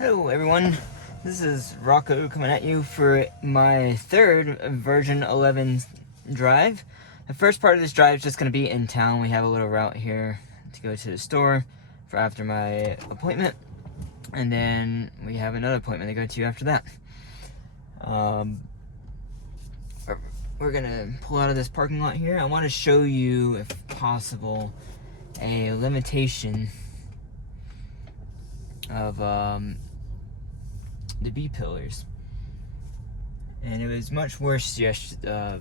Hello everyone, this is Rocco coming at you for my third version 11 drive. The first part of this drive is just going to be in town. We have a little route here to go to the store for after my appointment, and then we have another appointment to go to after that. We're going to pull out of this parking lot here. I want to show you, if possible, a limitation of the B pillars, and it was much worse earlier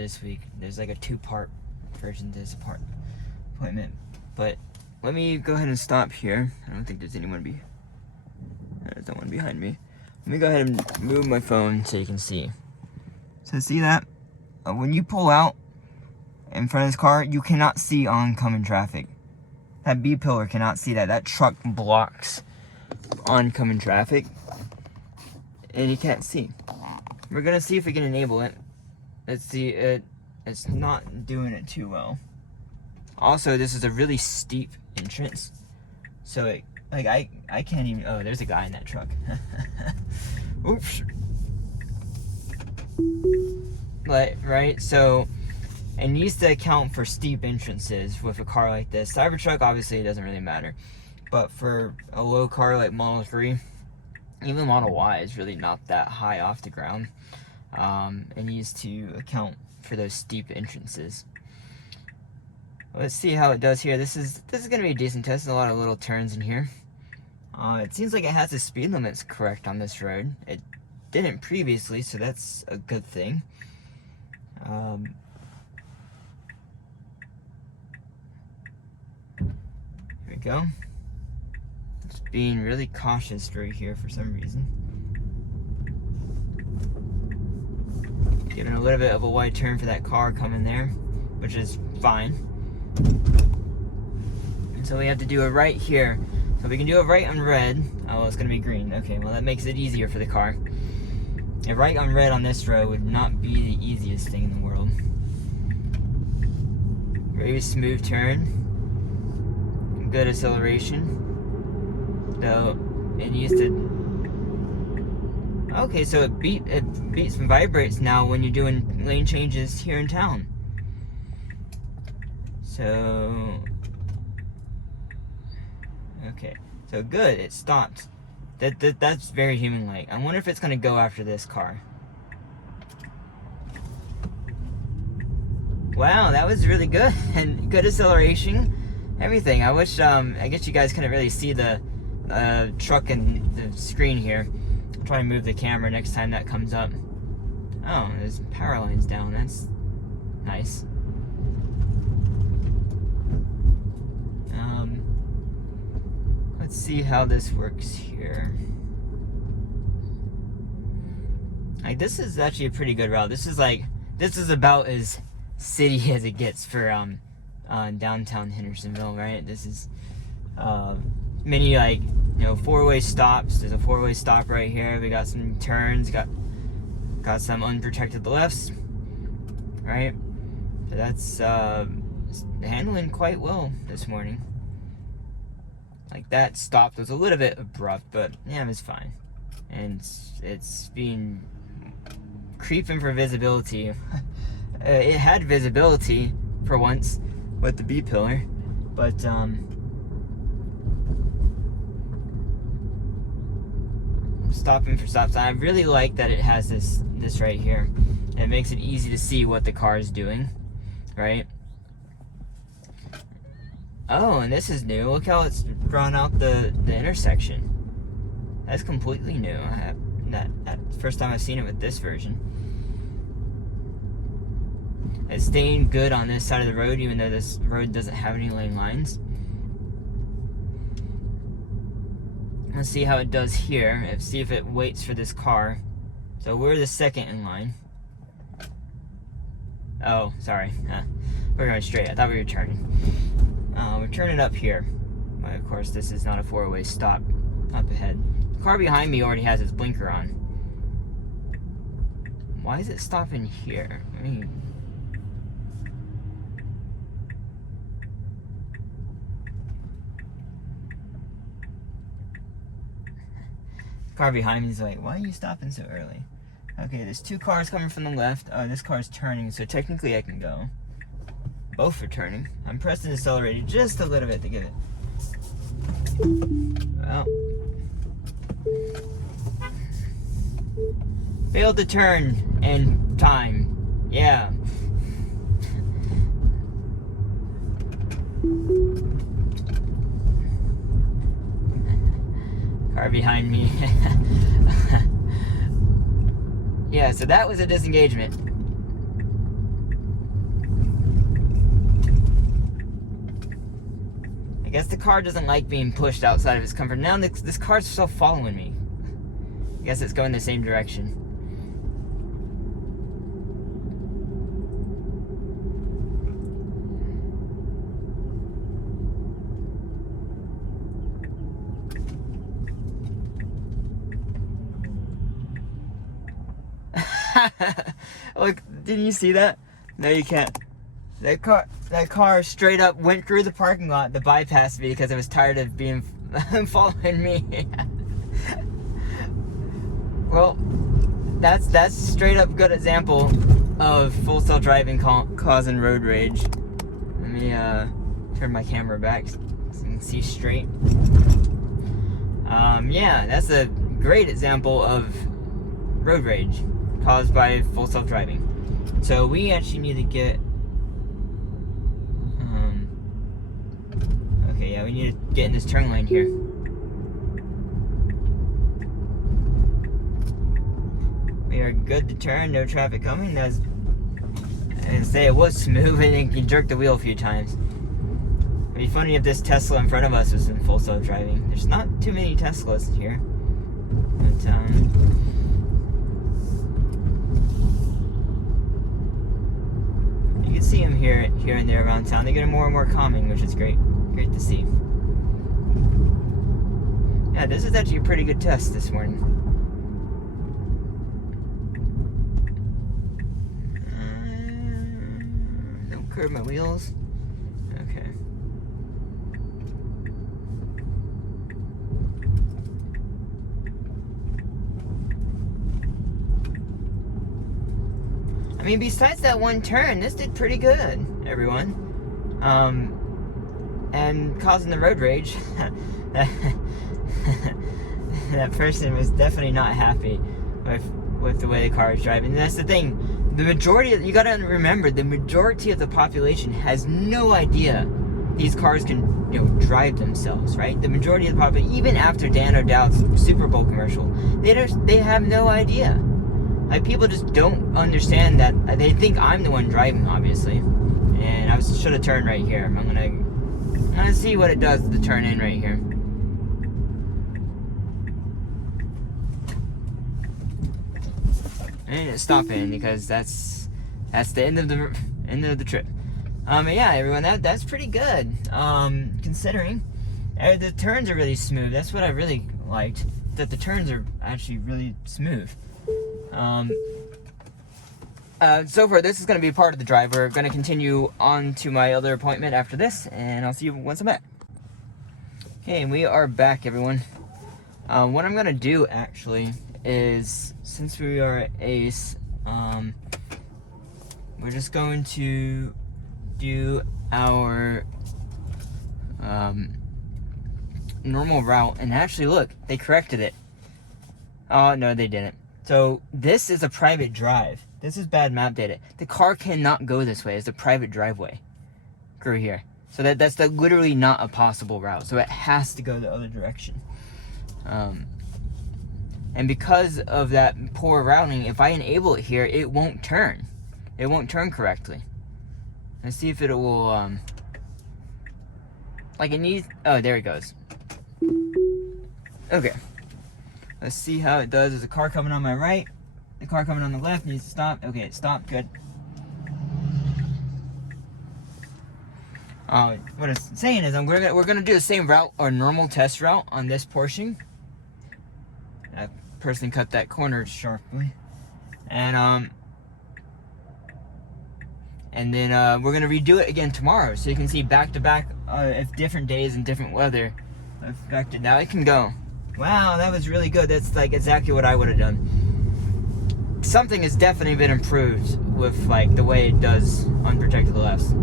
this week. There's like a two-part version to this appointment, but let me go ahead and stop here. I don't think there's anyone there's no one behind me. Let me go ahead and move my phone so you can see. So see that? When you pull out in front of this car, you cannot see oncoming traffic. That B pillar cannot see that. That truck blocks oncoming traffic, and you can't see. We're gonna see if we can enable it. Let's see. It's not doing it too well. Also, this is a really steep entrance, so I can't even. Oh, there's a guy in that truck. Oops. Right. So, it needs to account for steep entrances with a car like this. Cybertruck, obviously, it doesn't really matter. But for a low car like Model 3, even Model Y is really not that high off the ground. It needs to account for those steep entrances. Let's see how it does here. This is going to be a decent test. There's a lot of little turns in here. It seems like it has the speed limits correct on this road. It didn't previously, so that's a good thing. Here we go. Just being really cautious right here for some reason. Giving a little bit of a wide turn for that car coming there, which is fine. And so we have to do a right here. So we can do a right on red. Oh, well, it's gonna be green. Okay, well that makes it easier for the car. A right on red on this road would not be the easiest thing in the world. Very smooth turn. Good acceleration. So it needs to. Okay, so it beeps and vibrates now when you're doing lane changes here in town. So okay, so good. It stopped. That's very human-like. I wonder if it's gonna go after this car. Wow, that was really good and good acceleration. Everything. I wish. I guess you guys couldn't really see the truck and the screen here. I'll try and move the camera next time that comes up. Oh, there's power lines down. That's nice. Let's see how this works here. Like, this is actually a pretty good route. This is about as city as it gets for downtown Hendersonville, right? This is many, like, you know, four-way stops. There's a four-way stop right here. We got some turns, got some unprotected lefts, right? So that's handling quite well this morning. Like, that stop was a little bit abrupt, but yeah, it was fine. And it's being creeping for visibility. It had visibility for once with the B pillar, but stopping for stop sign. I really like that it has this right here. It makes it easy to see what the car is doing, right? Oh, and this is new. Look how it's drawn out the intersection. That's completely new. That's the first time I've seen it with this version. It's staying good on this side of the road, even though this road doesn't have any lane lines. Let's see how it does here. Let's see if it waits for this car. So we're the second in line. Oh, sorry. We're going straight. I thought we were turning. We're turning up here. Well, of course, this is not a four-way stop up ahead. The car behind me already has its blinker on. Why is it stopping here? I mean, Car behind me is like, why are you stopping so early? Okay, there's 2 cars coming from the left. Oh, this car's turning, so technically I can go. Both are turning. I'm pressing the accelerator just a little bit to get it. Well. Failed to turn in time. Yeah. Car behind me. Yeah, so that was a disengagement. I guess the car doesn't like being pushed outside of its comfort. Now this car's still following me. I guess it's going the same direction. Look, didn't you see that? No, you can't. That car straight up went through the parking lot to bypass me because it was tired of being following me. Well, that's straight up good example of full self-driving causing road rage. Let me turn my camera back so you can see straight. Yeah, that's a great example of road rage caused by full self-driving. So we actually need to get okay, yeah, we need to get in this turn lane here. We are good to turn, no traffic coming. That's, and say it was smooth and you jerked the wheel a few times. It'd be funny if this Tesla in front of us was in full self-driving. There's not too many Teslas here, but you can see them here and there around town. They get more and more calming, which is great to see. Yeah, this is actually a pretty good test this morning. Don't curve my wheels. Okay. I mean, besides that one turn, this did pretty good, everyone. And causing the road rage. That person was definitely not happy with the way the car is driving. And that's the thing. The majority you gotta remember, the majority of the population has no idea these cars can, drive themselves, right? The majority of the population, even after Dan O'Dowd's Super Bowl commercial, they have no idea. Like, people just don't understand that. They think I'm the one driving, obviously. And I should have turned right here. I'm gonna see what it does to turn in right here. And it's stopping because that's the end of the trip. Yeah, everyone, that's pretty good. Considering the turns are really smooth. That's what I really liked. That the turns are actually really smooth. So far, this is going to be part of the drive. We're going to continue on to my other appointment after this, and I'll see you once I'm back. Okay, we are back, everyone. What I'm going to do, actually, is, since we are at Ace, we're just going to do our normal route. And actually, look, they corrected it. Oh, no, they didn't. So this is a private drive. This is bad map data. The car cannot go this way. It's a private driveway through here. So that's literally not a possible route. So it has to go the other direction. And because of that poor routing, if I enable it here, it won't turn. It won't turn correctly. Let's see if it will, like it needs, oh, there it goes. Okay. Let's see how it does. There's a car coming on my right. The car coming on the left needs to stop. Okay, it stopped. Good. What it's saying is we're gonna do the same route, our normal test route on this portion. That person cut that corner sharply, and then we're gonna redo it again tomorrow, so you can see back to back if different days and different weather affected. Now it can go. Wow, that was really good. That's like exactly what I would have done. Something has definitely been improved with like the way it does unprotected lefts.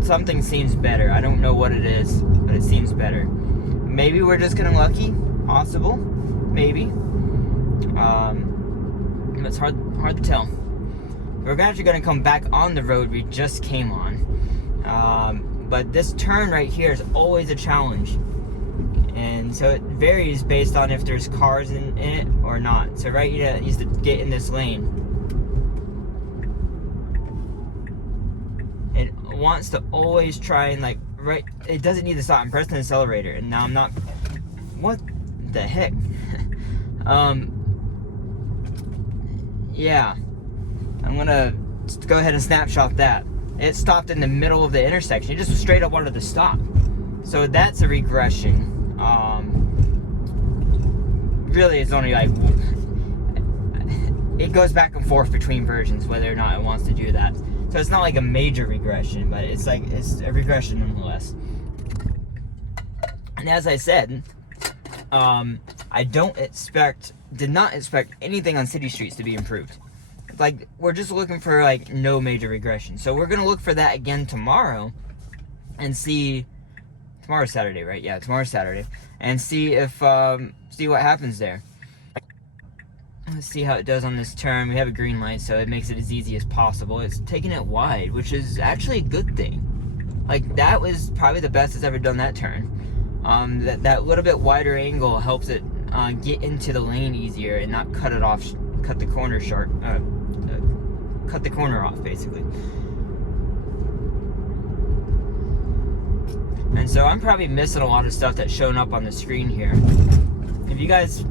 Something seems better. I don't know what it is, but it seems better. Maybe we're just getting lucky. Possible. Maybe. It's hard to tell. We're actually going to come back on the road we just came on. But this turn right here is always a challenge. And so it varies based on if there's cars in it or not. So right here, it needs to get in this lane. It wants to always try and like, right, it doesn't need to stop. I'm pressing the accelerator and now I'm not, what the heck? Yeah, I'm gonna go ahead and snapshot that. It stopped in the middle of the intersection. It just straight up wanted to stop. So that's a regression. Really, it's only like, it goes back and forth between versions whether or not it wants to do that. So it's not like a major regression, but it's like, it's a regression nonetheless. And as I said, I did not expect anything on city streets to be improved. Like, we're just looking for like no major regression. So we're gonna look for that again tomorrow and see. Tomorrow's Saturday, right? Yeah, tomorrow's Saturday. And see if, see what happens there. Let's see how it does on this turn. We have a green light, so it makes it as easy as possible. It's taking it wide, which is actually a good thing. Like, that was probably the best it's ever done that turn. That little bit wider angle helps it get into the lane easier and not cut it off, cut the corner short, cut the corner off, basically. And so I'm probably missing a lot of stuff that's shown up on the screen here. If you guys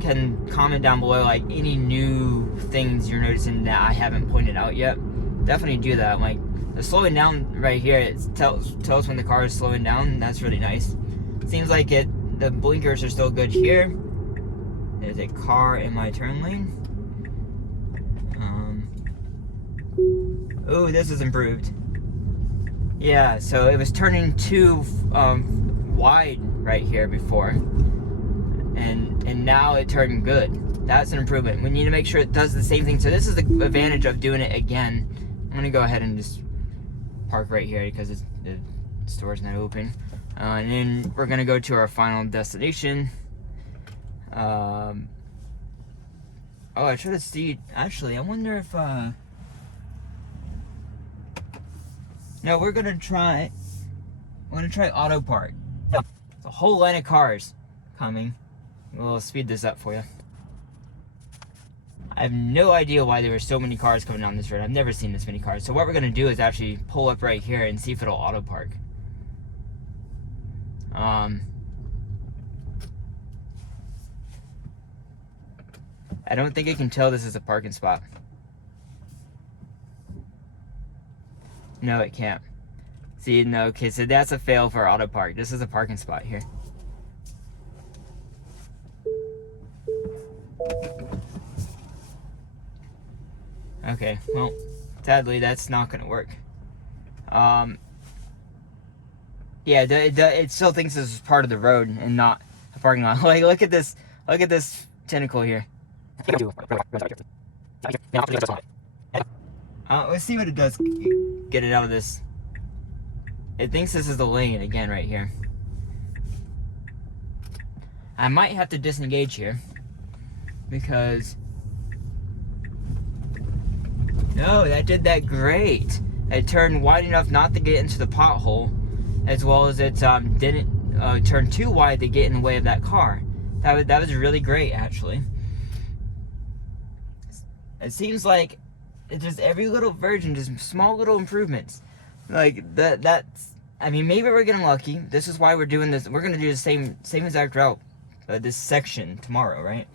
can comment down below like any new things you're noticing that I haven't pointed out yet, definitely do that. Like the slowing down right here, it tells when the car is slowing down. That's really nice. Seems like the blinkers are still good here. There's a car in my turn lane. Oh, this is improved. Yeah, so it was turning too wide right here before, and now it turned good. That's an improvement. We need to make sure it does the same thing. So this is the advantage of doing it again. I'm gonna go ahead and just park right here because the store's not open, and then we're gonna go to our final destination. Oh, I should have seen. Actually, I wonder if no, we're gonna try auto park. There's a whole line of cars coming. We'll speed this up for you. I have no idea why there were so many cars coming down this road. I've never seen this many cars. So what we're gonna do is actually pull up right here and see if it'll auto park. I don't think it can tell this is a parking spot. No, it can't. See, no, okay, so that's a fail for auto park. This is a parking spot here. Okay, well, sadly, that's not gonna work. Yeah, it still thinks this is part of the road and not a parking lot. Like, look at this tentacle here. Let's see what it does. Get it out of this. It thinks this is the lane again right here. I might have to disengage here because no, that did that great. It turned wide enough not to get into the pothole, as well as it didn't turn too wide to get in the way of that car. That was really great, actually. It seems like it's just every little version, just small little improvements. Like that's. I mean, maybe we're getting lucky. This is why we're doing this. We're gonna do the same exact route, this section tomorrow, right?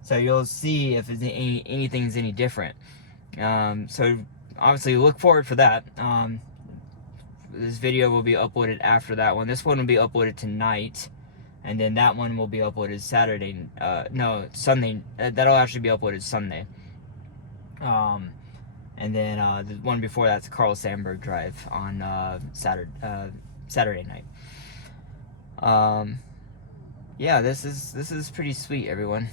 So you'll see if anything's any different. So obviously look forward for that. This video will be uploaded after that one. This one will be uploaded tonight, and then that one will be uploaded Saturday. No, Sunday. That'll actually be uploaded Sunday. And then the one before that's Carl Sandburg Drive on Saturday night. yeah, this is pretty sweet, everyone.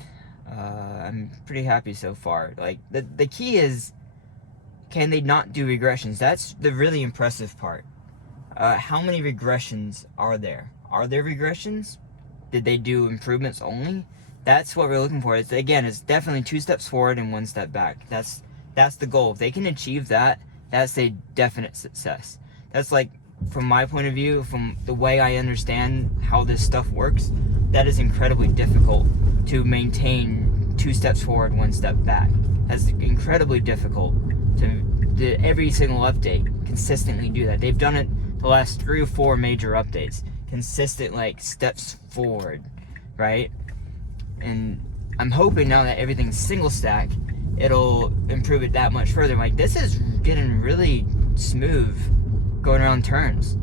I'm pretty happy so far. Like, the key is, can they not do regressions? That's the really impressive part. How many regressions are there? Are there regressions? Did they do improvements only? That's what we're looking for. It's definitely 2 steps forward and 1 step back. That's the goal. If they can achieve that, that's a definite success. That's like, from my point of view, from the way I understand how this stuff works, that is incredibly difficult to maintain 2 steps forward, 1 step back. That's incredibly difficult to every single update consistently do that. They've done it the last 3 or 4 major updates. Consistent, like, steps forward, right? And I'm hoping now that everything's single stack, it'll improve it that much further. Like, this is getting really smooth going around turns.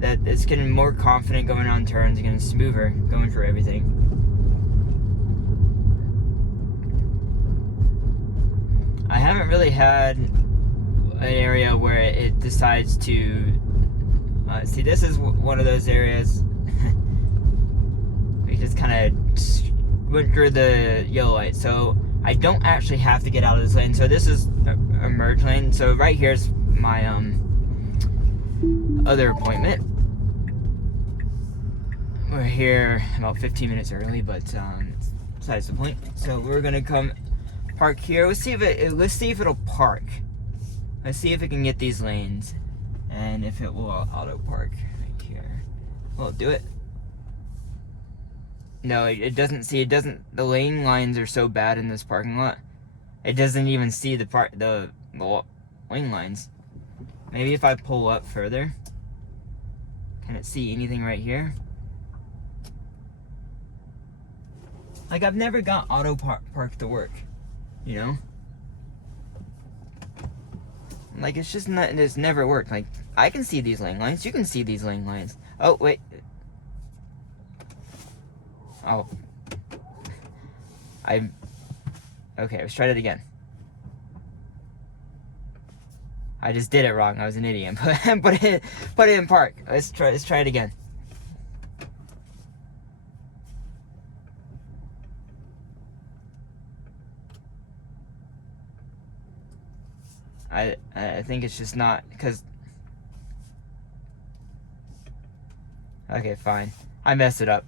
That it's getting more confident going around turns, getting smoother going through everything. I haven't really had an area where it decides to see, this is one of those areas we just kind of went through the yellow light, so I don't actually have to get out of this lane. So this is a merge lane. So right here's my other appointment. We're here about 15 minutes early, but besides the point. So we're gonna come park here. Let's see if it'll park. Let's see if it can get these lanes, and if it will auto park right here. Will it do it? No, it doesn't. See, it doesn't. The lane lines are so bad in this parking lot. It doesn't even see the lane lines. Maybe if I pull up further, can it see anything right here? Like, I've never got auto park to work, you know? Like, it's just not, it's never worked. Like, I can see these lane lines. You can see these lane lines. Oh, wait. Oh. Okay, let's try that again. I just did it wrong. I was an idiot. Put it in park. Let's try it again. I think it's just not, because... Okay, fine. I messed it up.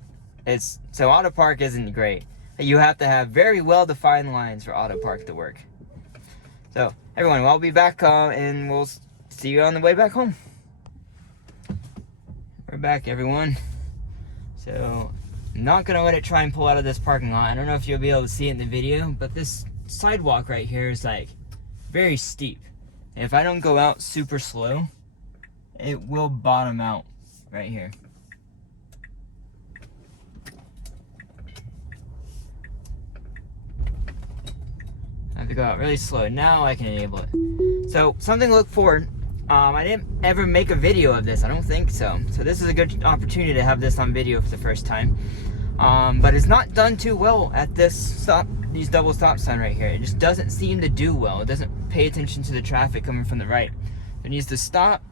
So auto park isn't great. You have to have very well-defined lines for auto park to work. So, everyone, I'll be back and we'll see you on the way back home. We're back, everyone. So, I'm not going to let it try and pull out of this parking lot. I don't know if you'll be able to see it in the video, but this sidewalk right here is, like, very steep. And if I don't go out super slow, it will bottom out right here. I have to go out really slow. Now I can enable it. So, something to look for. I didn't ever make a video of this. I don't think so. So this is a good opportunity to have this on video for the first time. But it's not done too well at these double stop sign right here. It just doesn't seem to do well. It doesn't pay attention to the traffic coming from the right. It needs to stop.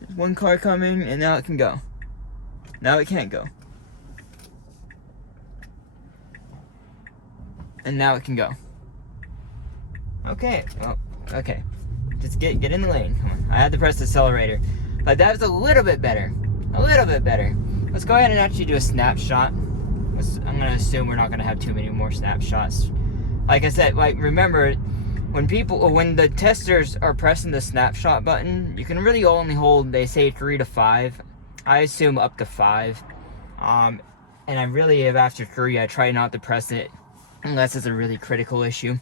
There's one car coming, and now it can go. Now it can't go. And now it can go. Okay, well, okay. Just get in the lane. Come on. I had to press the accelerator. But that was a little bit better. A little bit better. Let's go ahead and actually do a snapshot. I'm going to assume we're not going to have too many more snapshots. Like I said, like, remember, when the testers are pressing the snapshot button, you can really only hold, they say 3 to 5. I assume up to 5. And I really, after 3, I try not to press it unless it's a really critical issue.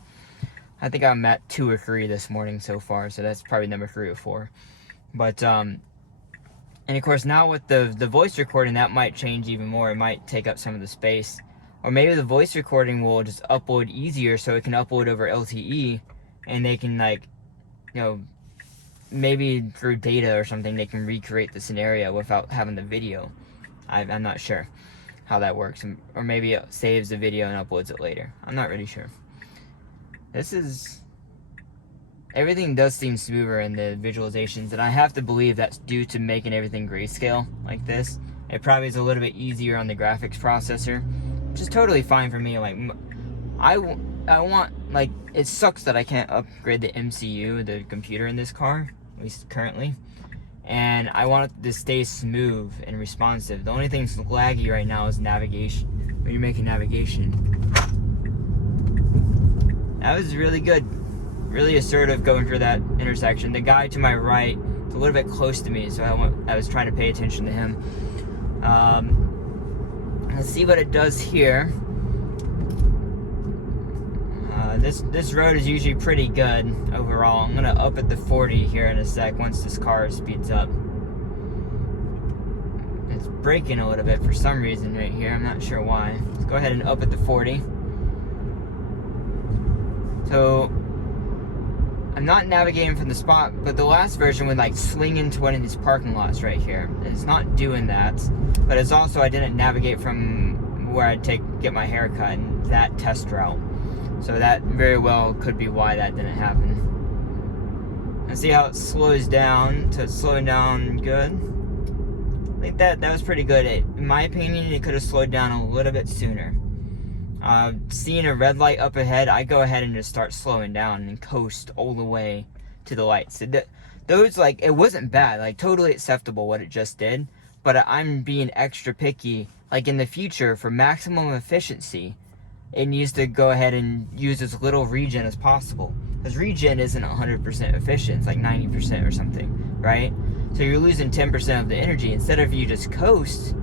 I think I'm at 2 or 3 this morning so far, so that's probably number 3 or 4. But, and of course now with the voice recording, that might change even more. It might take up some of the space. Or maybe the voice recording will just upload easier, so it can upload over LTE, and they can, like, you know, maybe through data or something, they can recreate the scenario without having the video. I'm not sure how that works. Or maybe it saves the video and uploads it later. I'm not really sure. Everything does seem smoother in the visualizations, and I have to believe that's due to making everything grayscale like this. It probably is a little bit easier on the graphics processor, which is totally fine for me. Like, I want, like, it sucks that I can't upgrade the MCU, the computer in this car, at least currently. And I want it to stay smooth and responsive. The only thing that's laggy right now is navigation. When you're making navigation. That was really good. Really assertive going through that intersection. The guy to my right is a little bit close to me, so I was trying to pay attention to him. Let's see what it does here. This road is usually pretty good overall. I'm gonna up at the 40 here in a sec once this car speeds up. It's braking a little bit for some reason right here. I'm not sure why. Let's go ahead and up at the 40. So I'm not navigating from the spot, but the last version would like swing into one of these parking lots right here. And it's not doing that, but it's also I didn't navigate from where I'd get my hair cut and that test route. So that very well could be why that didn't happen. Let's see how it slows down. So it's slowing down good. I think that was pretty good. In my opinion, it could have slowed down a little bit sooner. Seeing a red light up ahead, I go ahead and just start slowing down and coast all the way to the lights. So those, like, it wasn't bad, like totally acceptable what it just did, but I'm being extra picky. Like in the future, for maximum efficiency, it needs to go ahead and use as little regen as possible. Because regen isn't 100% efficient, it's like 90% or something, right? So you're losing 10% of the energy. Instead of you just coast,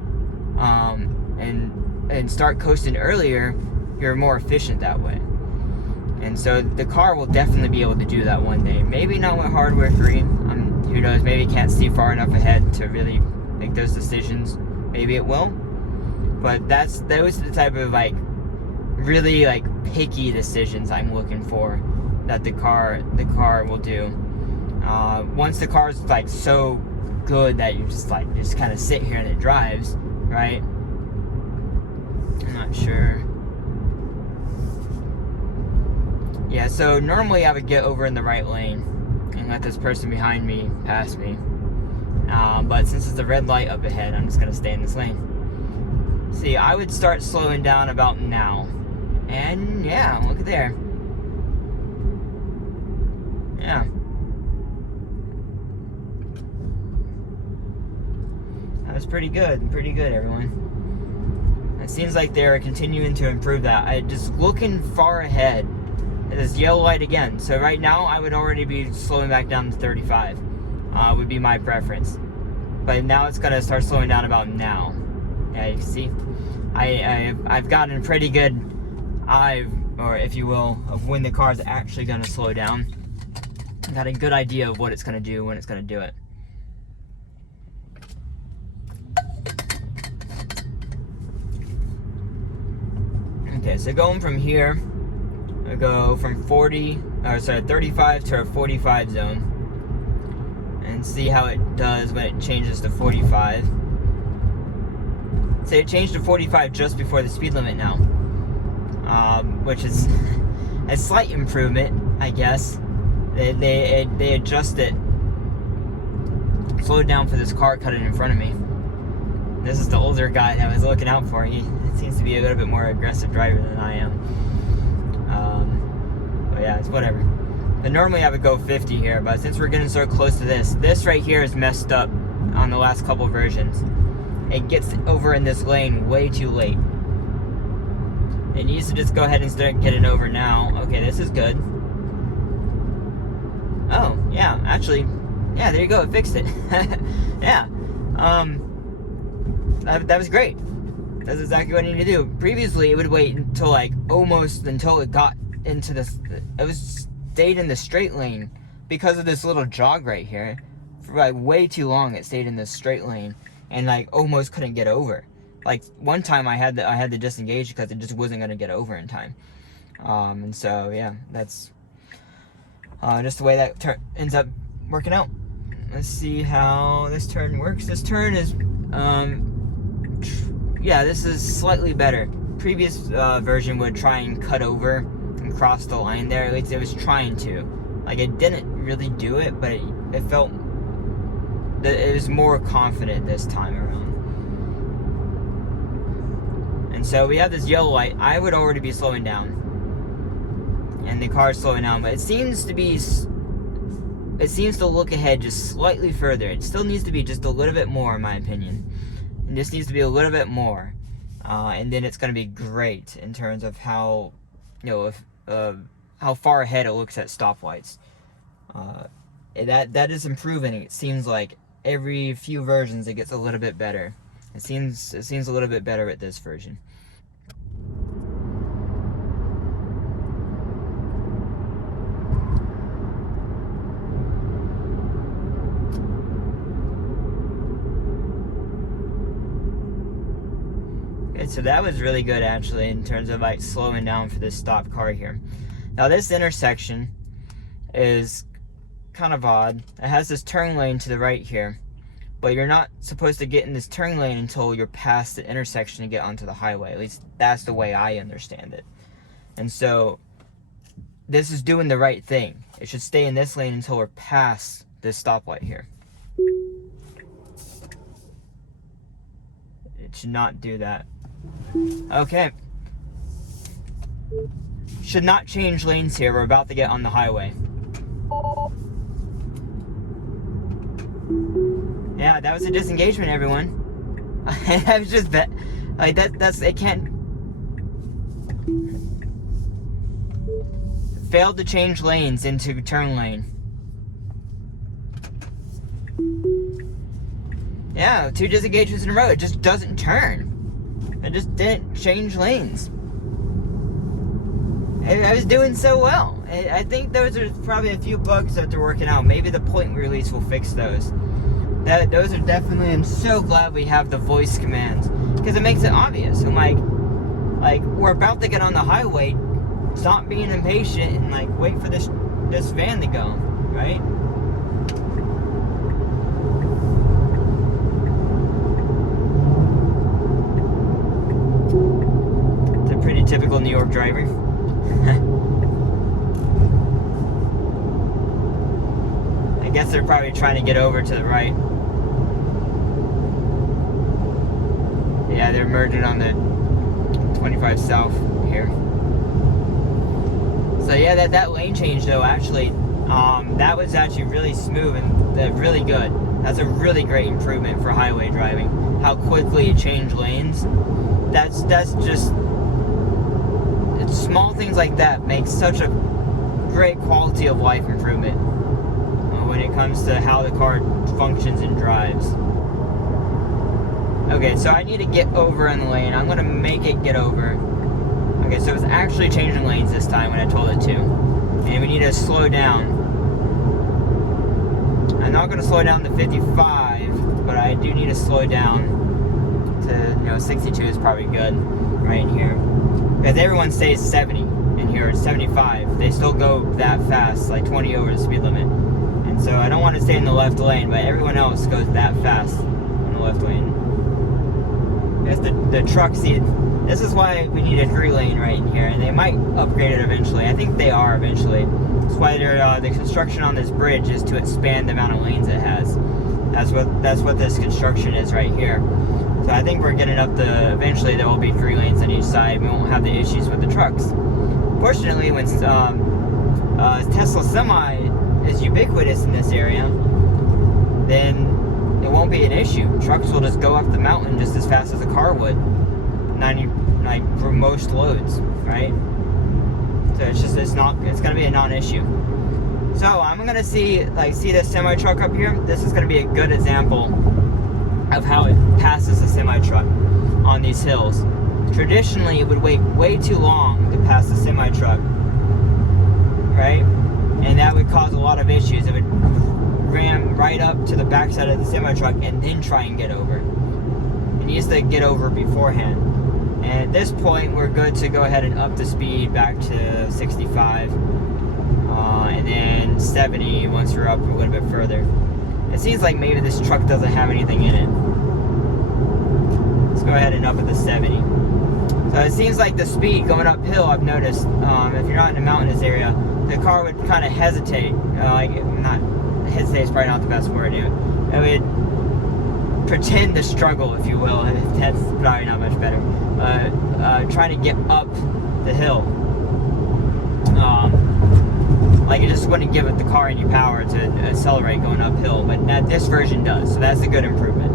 and start coasting earlier, you're more efficient that way. And so the car will definitely be able to do that one day. Maybe not with hardware 3. Who knows, maybe it can't see far enough ahead to really make those decisions. Maybe it will. But those are the type of like really like picky decisions I'm looking for that the car will do. Once the car's like so good that you just kind of sit here and it drives, right? I'm not sure. Yeah, so normally I would get over in the right lane and let this person behind me pass me. But since it's a red light up ahead, I'm just gonna stay in this lane. See, I would start slowing down about now. And yeah, look at there. Yeah. That was pretty good, everyone. It seems like they're continuing to improve that. I just looking far ahead. This yellow light again. So right now, I would already be slowing back down to 35. Would be my preference. But now it's gonna start slowing down about now. Yeah, you can see. I've gotten a pretty good or if you will, of when the car's actually gonna slow down. I got a good idea of what it's gonna do when it's gonna do it. Okay, so going from here, I go from 35 to a 45 zone, and see how it does when it changes to 45. So it changed to 45 just before the speed limit now, which is a slight improvement, I guess. They adjust it, slowed down for this car cutting in front of me. This is the older guy that I was looking out for. He seems to be a little bit more aggressive driver than I am. But yeah, it's whatever. But normally I would go 50 here, but since we're getting so close to this right here is messed up on the last couple versions. It gets over in this lane way too late. It needs to just go ahead and start getting over now. Okay, this is good. Oh, yeah, actually, yeah, there you go, it fixed it. Yeah, that was great. That's exactly what I needed to do. Previously, it would wait until until it got into this, stayed in the straight lane because of this little jog right here. For like way too long, it stayed in this straight lane and like almost couldn't get over. Like one time I had to disengage because it just wasn't gonna get over in time. And so yeah, that's just the way that ends up working out. Let's see how this turn works. This turn is, yeah, this is slightly better. Previous version would try and cut over and cross the line there. At least it was trying to. Like, it didn't really do it, but it felt that it was more confident this time around. And so we have this yellow light. I would already be slowing down, and the car's slowing down, but it seems to look ahead just slightly further. It still needs to be just a little bit more, in my opinion. It just needs to be a little bit more, and then it's going to be great in terms of how, how far ahead it looks at stoplights. That is improving. It seems like every few versions it gets a little bit better. It seems a little bit better with this version. So that was really good, actually, in terms of like slowing down for this stopped car here. Now this intersection is kind of odd. It has this turn lane to the right here, but you're not supposed to get in this turn lane until you're past the intersection to get onto the highway. At least that's the way I understand it. And so this is doing the right thing. It should stay in this lane until we're past this stoplight here. It should not do that. Okay. Should not change lanes here. We're about to get on the highway. Yeah, that was a disengagement, everyone. I was just that, like that's it can't. Failed to change lanes into turn lane. Yeah, 2 disengagements in a row. It just doesn't turn. It just didn't change lanes. I was doing so well. I think those are probably a few bugs that they're working out. Maybe the point release will fix those. Those are definitely. I'm so glad we have the voice commands, because it makes it obvious. I'm like we're about to get on the highway. Stop being impatient and like wait for this van to go, right? It's a pretty typical New York driver. I guess they're probably trying to get over to the right. Yeah, they're merging on the 25 South here. So yeah, that lane change though, actually, that was actually really smooth and really good. That's a really great improvement for highway driving. How quickly it changed lanes. That's just, it's small things like that make such a great quality of life improvement when it comes to how the car functions and drives. Okay, so I need to get over in the lane. I'm gonna make it get over. Okay, so it's actually changing lanes this time when I told it to. And we need to slow down. I'm not gonna slow down to 55, but I do need to slow down to, 62 is probably good right in here. Because everyone stays 70 in here, it's 75. They still go that fast, like 20 over the speed limit. And so I don't want to stay in the left lane, but everyone else goes that fast in the left lane. That's the truck seat. This is why we need a 3-lane right in here, and they might upgrade it eventually. I think they are eventually. That's why the construction on this bridge is to expand the amount of lanes it has. That's what this construction is right here. So I think we're getting up to, eventually there will be 3 lanes on each side. We won't have the issues with the trucks. Fortunately, when Tesla Semi is ubiquitous in this area, then it won't be an issue. Trucks will just go up the mountain just as fast as a car would. For most loads, right? So it's gonna be a non-issue. So I'm gonna see this semi truck up here. This is gonna be a good example of how it passes a semi truck on these hills. Traditionally, it would wait way too long to pass the semi truck, right? And that would cause a lot of issues. It would ram right up to the backside of the semi truck and then try and get over. It needs to get over beforehand. And at this point, we're good to go ahead and up the speed back to 65, and then 70 once we're up a little bit further. It seems like maybe this truck doesn't have anything in it. Let's go ahead and up at the 70. So it seems like the speed going uphill, I've noticed, if you're not in a mountainous area, the car would kind of hesitate. Hesitate is probably not the best word. It would pretend to struggle, if you will. That's probably not much better. Trying to get up the hill. Like it just wouldn't give it the car any power to accelerate going uphill, but this version does, so that's a good improvement.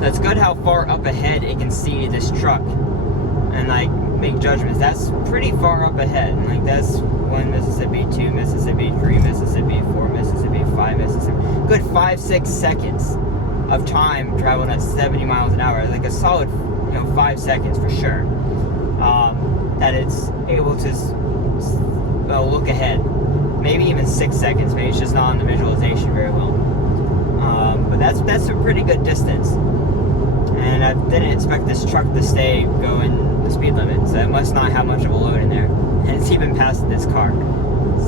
That's good how far up ahead it can see this truck and like make judgments. That's pretty far up ahead. Like that's 1 Mississippi, 2 Mississippi, 3 Mississippi, 4 Mississippi, 5 Mississippi. Good 5-6 seconds of time traveling at 70 miles an hour. Like a solid, 5 seconds for sure. That it's able to look ahead. Maybe even 6 seconds. Maybe it's just not on the visualization very well. But that's a pretty good distance. And I didn't expect this truck to stay going the speed limit, so it must not have much of a load in there. And it's even past this car.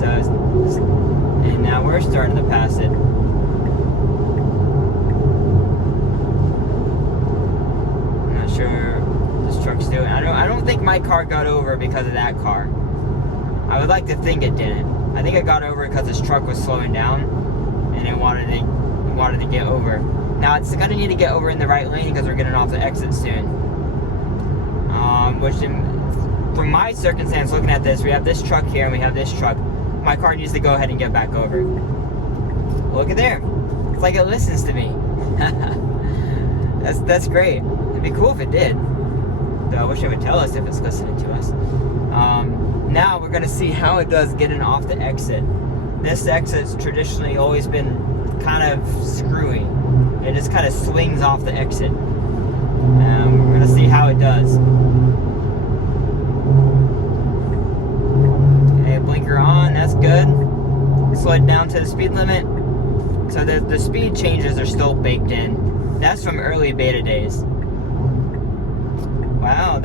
So, and now we're starting to pass it. I'm not sure what this truck's doing. I don't think my car got over because of that car. I would like to think it didn't. I think it got over because this truck was slowing down, and it wanted to get over. Now it's gonna need to get over in the right lane because we're getting off the exit soon. From my circumstance, looking at this, we have this truck here and we have this truck. My car needs to go ahead and get back over. Look at there. It's like it listens to me. That's great. It'd be cool if it did. Though I wish it would tell us if it's listening to us. Now we're gonna see how it does getting off the exit. This exit's traditionally always been kind of screwy. It just kind of swings off the exit. We're gonna see how it does. Okay, blinker on, that's good. Slowed down to the speed limit. So the speed changes are still baked in. That's from early beta days. Wow,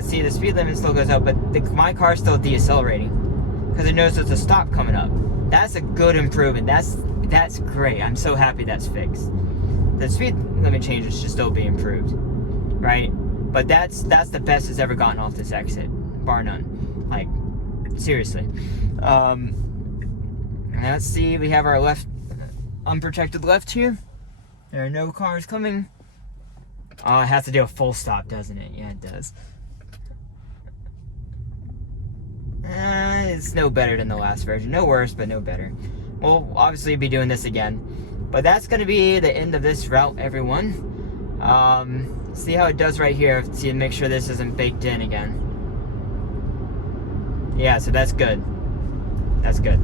see, the speed limit still goes up, but my car's still decelerating because it knows there's a stop coming up. That's a good improvement. That's great. I'm so happy that's fixed. The speed limit changes should still be improved, right? But that's the best it's ever gotten off this exit, bar none. Like, seriously. Let's see. We have our unprotected left here. There are no cars coming. Oh, it has to do a full stop, doesn't it? Yeah, it does. It's no better than the last version. No worse, but no better. We'll obviously be doing this again. But that's going to be the end of this route, everyone. See how it does right here. See, make sure this isn't baked in again. Yeah, so that's good. That's good.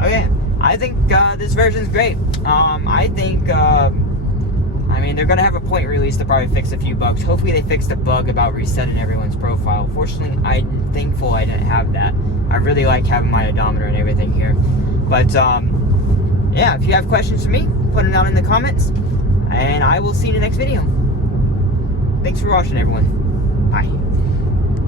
Okay, I think this version's great. I think... I mean, they're going to have a point release to probably fix a few bugs. Hopefully they fixed a bug about resetting everyone's profile. Fortunately, I'm thankful I didn't have that. I really like having my odometer and everything here. But, yeah, if you have questions for me, put them down in the comments. And I will see you in the next video. Thanks for watching, everyone. Bye.